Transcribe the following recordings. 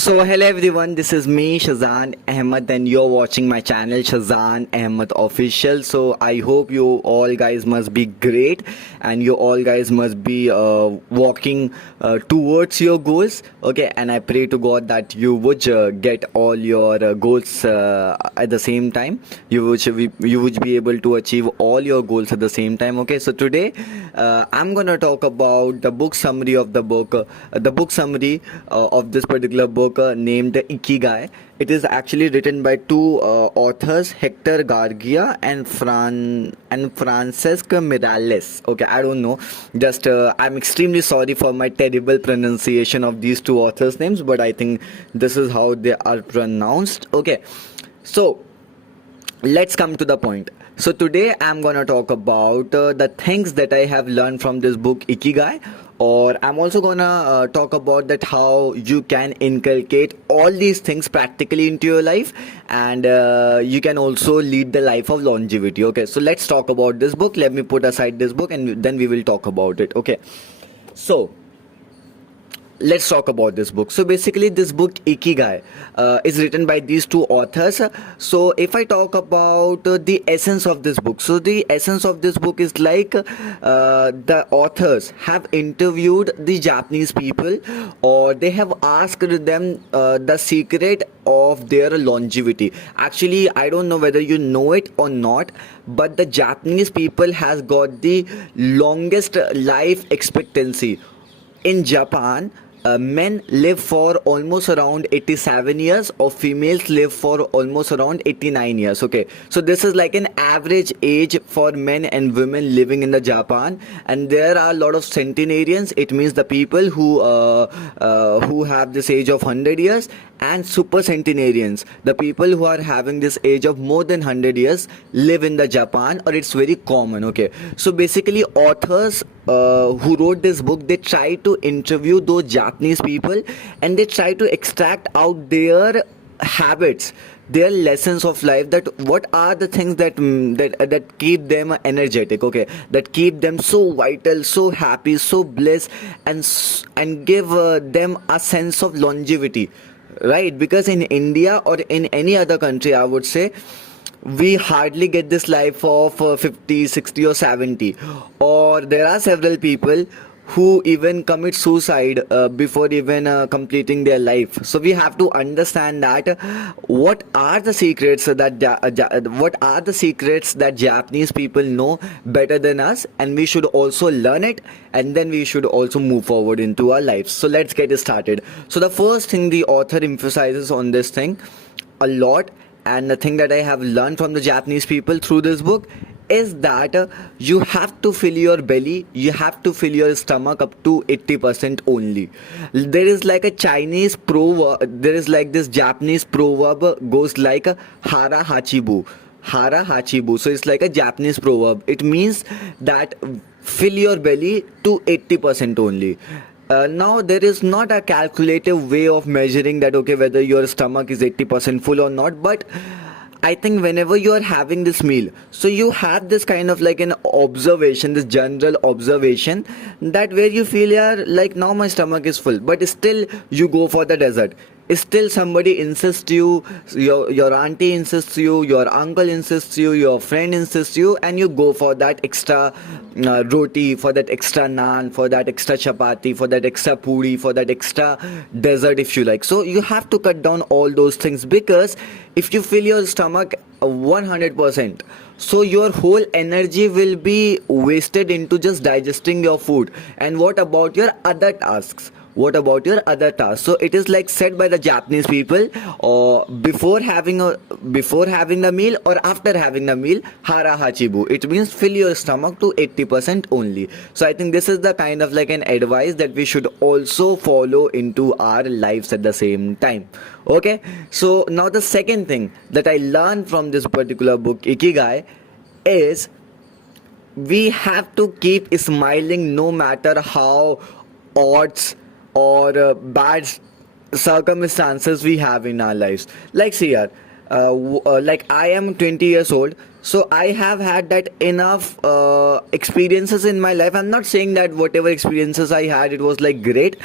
So hello everyone, this is me Shazan Ahmed and you're watching my channel Shazan Ahmed Official. So I hope you all guys must be great and you all guys must be walking towards your goals. Okay, and I pray to God that you would get all your goals at the same time. You would be able to achieve all your goals at the same time. Okay, so today I'm gonna talk about the book summary of the book summary of this particular book named Ikigai. It is actually written by two authors, Hector Garcia and Francesc Miralles. Okay, I don't know. Just I'm extremely sorry for my terrible pronunciation of these two authors' names, but I think this is how they are pronounced. Okay, so let's come to the point. So today I'm gonna talk about the things that I have learned from this book Ikigai, or I'm also gonna talk about that how you can inculcate all these things practically into your life, and you can also lead the life of longevity. Okay, so let's talk about this book. Let me put aside this book and then we will talk about it. Okay, so let's talk about this book. So basically this book Ikigai is written by these two authors. So if I talk about the essence of this book, so the essence of this book is like the authors have interviewed the Japanese people, or they have asked them the secret of their longevity. Actually, I don't know whether you know it or not, but the Japanese people has got the longest life expectancy. In Japan, men live for almost around 87 years, or females live for almost around 89 years. Okay, so this is like an average age for men and women living in the Japan, and there are a lot of centenarians. It means the people who have this age of 100 years, and super centenarians, the people who are having this age of more than 100 years, live in the Japan, or it's very common. Okay, so basically authors who wrote this book, they try to interview those Japanese people, and they try to extract out their habits, their lessons of life, that what are the things that keep them energetic. Okay, that keep them so vital, so happy, so bliss, and give them a sense of longevity, right? Because in India or in any other country, I would say, we hardly get this life of 50, 60 or 70, or there are several people who even commit suicide before even completing their life. So we have to understand that what are the secrets that Japanese people know better than us, and we should also learn it, and then we should also move forward into our lives. So let's get started. So the first thing the author emphasizes on this thing a lot, and the thing that I have learned from the Japanese people through this book, is that you have to fill your belly, you have to fill your stomach up to 80% only. There is like a Chinese proverb, there is like this Japanese proverb goes like hara hachibu. Hara hachibu. So it's like a Japanese proverb. It means that fill your belly to 80% only. Now there is not a calculative way of measuring that, okay, whether your stomach is 80% full or not, but I think whenever you are having this meal, so you have this kind of like an observation, this general observation, that where you feel, yeah, like now my stomach is full, but still you go for the dessert. Still somebody insists you, your auntie insists you, your uncle insists you, your friend insists you, and you go for that extra roti, for that extra naan, for that extra chapati, for that extra puri, for that extra dessert if you like. So you have to cut down all those things, because if you fill your stomach 100%, so your whole energy will be wasted into just digesting your food. And what about your other tasks? What about your other tasks? So it is like said by the Japanese people, or before having the meal or after having the meal, hara hachibu. It means fill your stomach to 80% only. So I think this is the kind of like an advice that we should also follow into our lives at the same time. Okay, so now the second thing that I learned from this particular book Ikigai is we have to keep smiling no matter how odds or bad circumstances we have in our lives. Like, see, yaar, like I am 20 years old, so I have had that enough experiences in my life. I'm not saying that whatever experiences I had it was like great,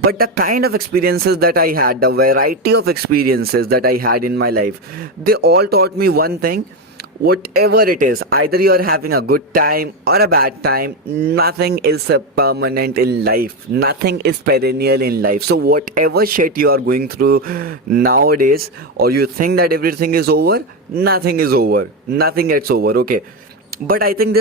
but the kind of experiences that I had, the variety of experiences that I had in my life, they all taught me one thing: whatever it is, either you are having a good time or a bad time, nothing is permanent in life, nothing is perennial in life. So whatever shit you are going through nowadays, or you think that everything is over, nothing is over, nothing gets over, okay? But I think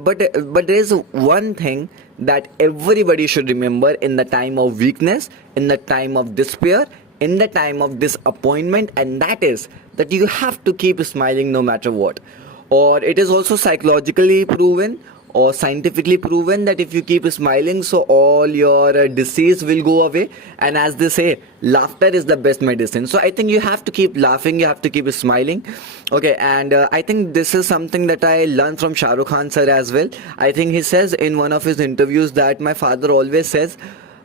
but there is one thing that everybody should remember in the time of weakness, in the time of despair, in the time of disappointment, and that is that you have to keep smiling no matter what. Or it is also psychologically proven or scientifically proven that if you keep smiling, so all your disease will go away. And as they say, laughter is the best medicine. So I think you have to keep laughing, you have to keep smiling, okay? And I think this is something that I learned from Shah Rukh Khan sir as well. I think he says in one of his interviews that my father always says,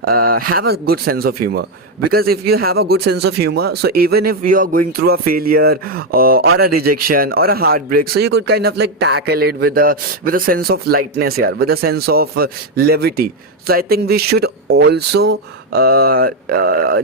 have a good sense of humor, because if you have a good sense of humor, so even if you are going through a failure or a rejection or a heartbreak, so you could kind of like tackle it with a sense of lightness here, with a sense of levity. So I think we should also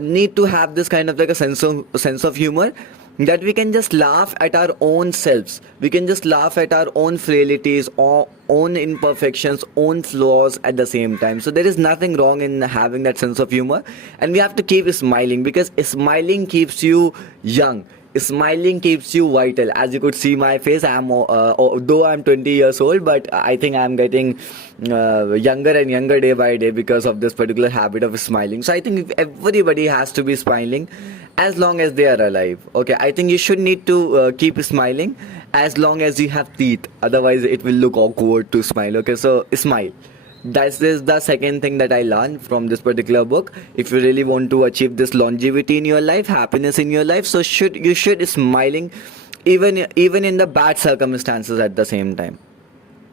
need to have this kind of like a sense of humor, that we can just laugh at our own selves, we can just laugh at our own frailties or own imperfections, own flaws at the same time. So there is nothing wrong in having that sense of humor, and we have to keep smiling, because smiling keeps you young, smiling keeps you vital. As you could see my face, though I'm 20 years old, but I think I'm getting younger and younger day by day because of this particular habit of smiling. So I think everybody has to be smiling as long as they are alive, okay? I think you should need to keep smiling as long as you have teeth, otherwise it will look awkward to smile, okay? So smile. That is the second thing that I learned from this particular book. If you really want to achieve this longevity in your life, happiness in your life, so you should smiling even in the bad circumstances at the same time.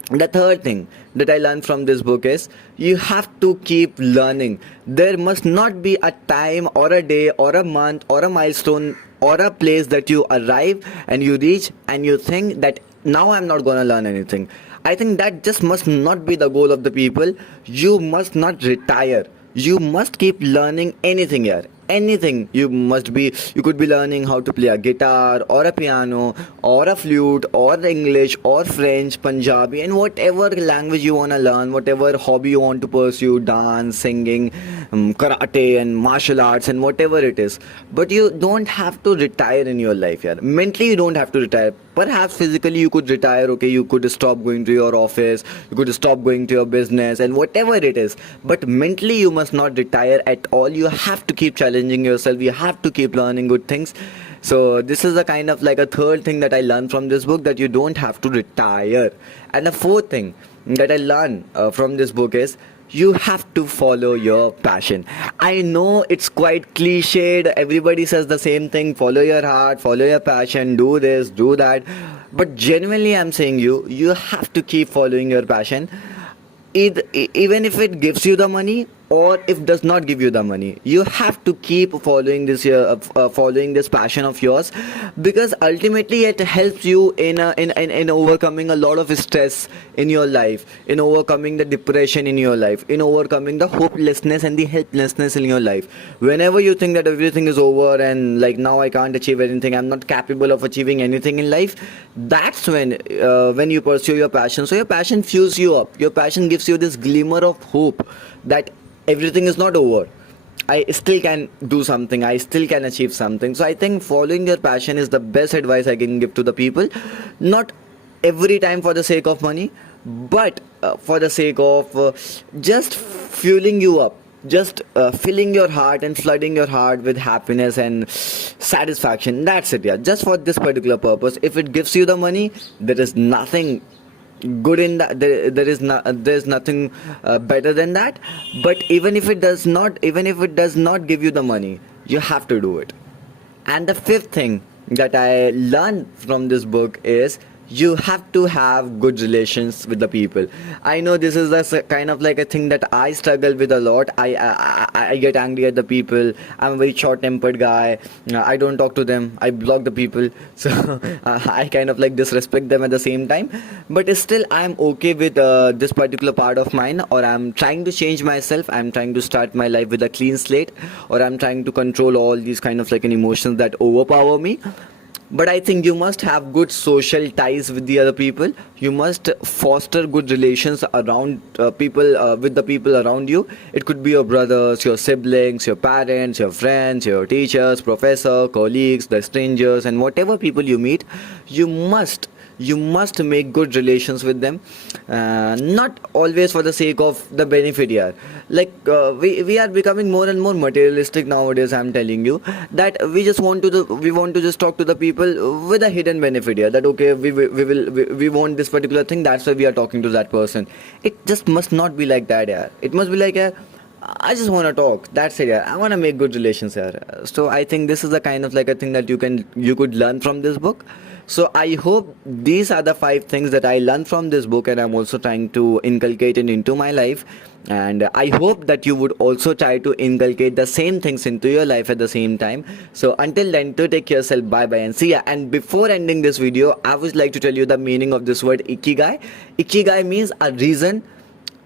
The third thing that I learned from this book is you have to keep learning. There must not be a time or a day or a month or a milestone or a place that you arrive and you reach and you think that now I'm not gonna learn anything. I think that just must not be the goal of the people. You must not retire. You must keep learning anything here. Anything. You could be learning how to play a guitar or a piano or a flute or English or French, Punjabi, and whatever language you want to learn, whatever hobby you want to pursue, dance, singing, karate and martial arts and whatever it is. But you don't have to retire in your life here. Mentally you don't have to retire. Perhaps physically you could retire, okay, you could stop going to your office, you could stop going to your business and whatever it is. But mentally you must not retire at all. You have to keep challenging yourself, you have to keep learning good things. So this is a kind of like a third thing that I learned from this book, that you don't have to retire. And the fourth thing that I learned from this book is you have to follow your passion. I know it's quite cliched, everybody says the same thing: follow your heart, follow your passion, do this, do that. But genuinely I'm saying you have to keep following your passion, even if it gives you the money or if does not give you the money. You have to keep following this passion of yours, because ultimately it helps you in overcoming a lot of stress in your life, in overcoming the depression in your life, in overcoming the hopelessness and the helplessness in your life. Whenever you think that everything is over and like now I can't achieve anything, I'm not capable of achieving anything in life, that's when you pursue your passion. So your passion fuels you up, your passion gives you this glimmer of hope that everything is not over, I still can do something, I still can achieve something. So I think following your passion is the best advice I can give to the people. Not every time for the sake of money, but for the sake of just fueling you up, just filling your heart and flooding your heart with happiness and satisfaction. That's it, yeah, just for this particular purpose. If it gives you the money, there is nothing good in that, there's nothing better than that. But even if it does not give you the money, you have to do it. And the fifth thing that I learned from this book is you have to have good relations with the people. I know this is a kind of like a thing that I struggle with a lot. I get angry at the people. I'm a very short tempered guy. I don't talk to them, I block the people. So I kind of like disrespect them at the same time, but still I'm okay with this particular part of mine, or I'm trying to change myself. I'm trying to start my life with a clean slate, or I'm trying to control all these kind of like an emotions that overpower me. But I think you must have good social ties with the other people. You must foster good relations around people, with the people around you. It could be your brothers, your siblings, your parents, your friends, your teachers, professor, colleagues, the strangers, and whatever people you meet. You must make good relations with them, not always for the sake of the benefit here. Like we are becoming more and more materialistic nowadays. I'm telling you that we want to just talk to the people with a hidden benefit here, that okay, we want this particular thing, that's why we are talking to that person. It just must not be like that, yeah. It must be like a, I just want to talk. That's it. Yeah. I want to make good relations here. So I think this is the kind of like a thing that you could learn from this book. So I hope these are the 5 things that I learned from this book, and I'm also trying to inculcate it into my life. And I hope that you would also try to inculcate the same things into your life at the same time. So until then, to take yourself, bye bye and see ya. And before ending this video, I would like to tell you the meaning of this word Ikigai. Ikigai means a reason,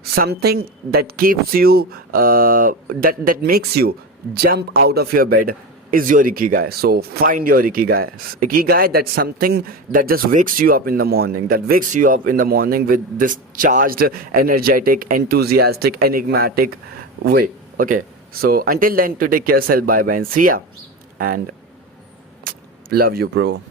something that keeps you that makes you jump out of your bed is your Ikigai. So find your Ikigai. That's something that just wakes you up in the morning, with this charged, energetic, enthusiastic, enigmatic way. Okay, so until then, to take yourself, bye bye and see ya, and love you, bro.